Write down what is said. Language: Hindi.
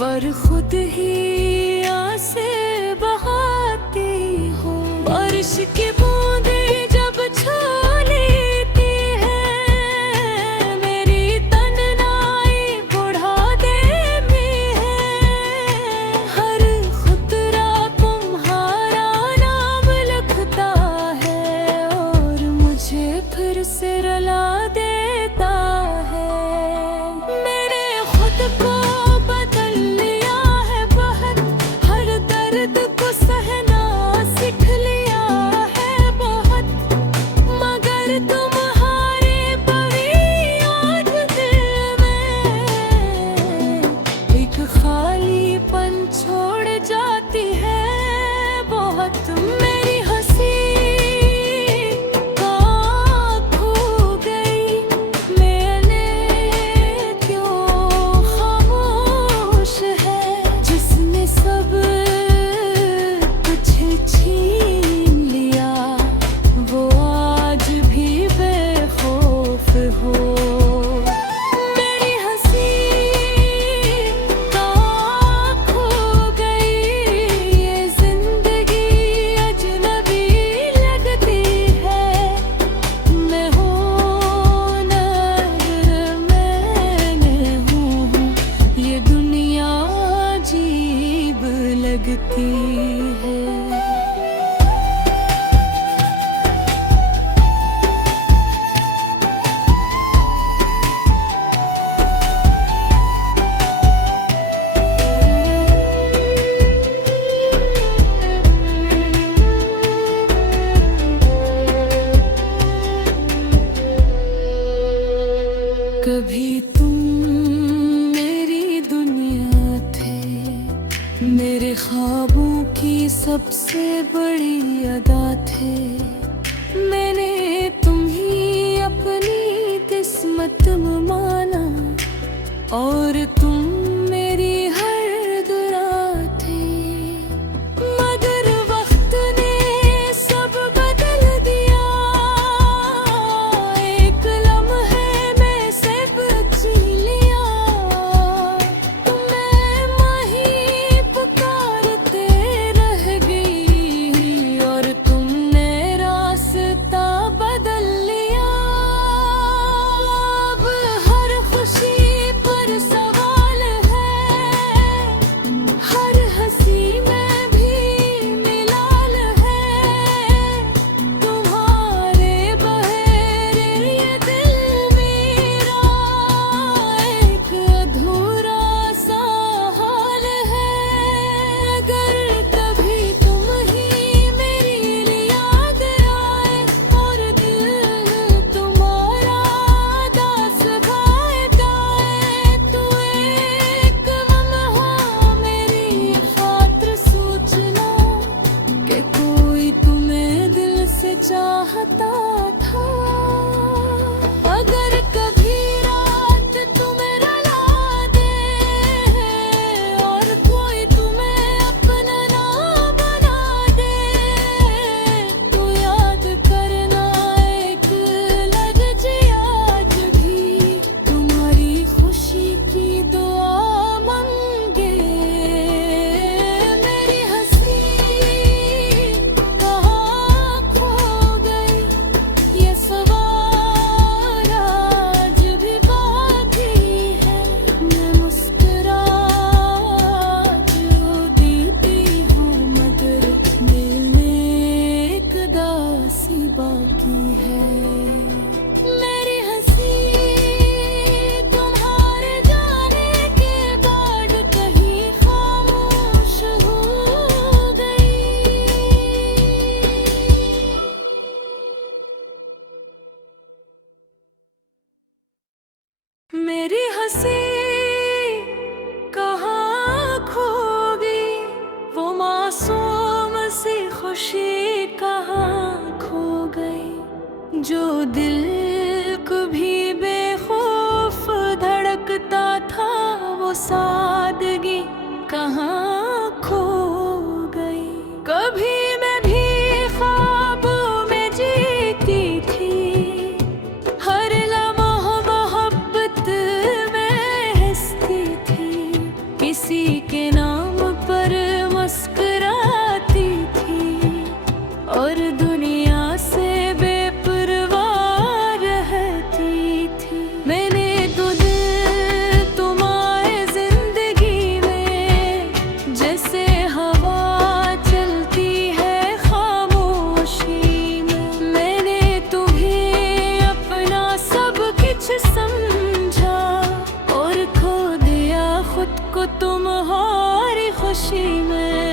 पर खुद ही आसे बहाती हूँ। बारिश की बूंदें जब छू लेती है, मेरी तन्हाई बुढ़ा देती है। हर खुतरा तुम्हारा नाम लिखता है और मुझे फिर से रुला देता है। मेरे खुद को बदल लिया है बहुत, हर दर्द को सहना सीख लिया है बहुत। मगर तुम्हारे बड़ी याद दिल में एक खालीपन छोड़ जाती है बहुत। मेरी हंसी कहाँ खो गई, मैंने क्यों खामोश है। जिसने सब कुछ छीन लिया, वो आज भी बेखौफ हो। मेरी हंसी कहाँ खो गई, ये जिंदगी अजनबी लगती है। मैं हूँ नज़र मैंने हूँ, ये दुनिया अजीब लगती है। कभी तुम मेरी दुनिया थे, मेरे ख्वाबों की सबसे बड़ी अदा थे। मैंने तुम ही अपनी किस्मत माना और तुम मेरी हर दुआ थे। मगर वक्त ने सब बदल दिया, एक लम्हे में सब छीन लिया। मैं वहीं पुकारते रह गई और तुमने रास्ता बदल लिया। अब हर खुशी पर सवाल है, हर हंसी में भी मिलाल है। तुम्हारे बहेरे ये दिल मेरा एक अधूरा सा हाल है। अगर कभी तुम ही मेरी याद आए और दिल तुम्हारा दास गाए गाए, तो एक लम्हा मेरी खातिर सोचना कि कोई तुम्हें दिल से चाहता था। अगर कभी रात तुम्हें रुला दे और कोई तुम्हें अपना ना बना दे, तो याद करना एक लफ्ज़ आज भी तुम्हारी खुशी की दुआ मांगे। मेरी हंसी कहाँ खो गई, ये सवाल आज भी बाकी है। मैं मुस्कुरा जो देती हूँ, मगर दिल में एक दासी बाकी है। मेरी हंसी तुम्हारे जाने के बाद कहीं खामोश हो गई। मेरी हंसी कहाँ खो गई, वो मासूम सी खुशी कहाँ खो गई। जो दिल कभी बेखौफ धड़कता था, वो सादगी कहाँ खो गई। कभी मैं भी ख्वाबों में जीती थी, हर लम्हा मोहब्बत में हंसती थी। किसी के नाम पर मुस्कुराती थी और दुनिया से बेपरवाह रहती थी। मैंने तो दिल तुम्हारे जिंदगी में जैसे हवा चलती है खामोशी में। मैंने तुम्हें अपना सब कुछ समझा और खो दिया खुद को तुम्हारी खुशी में।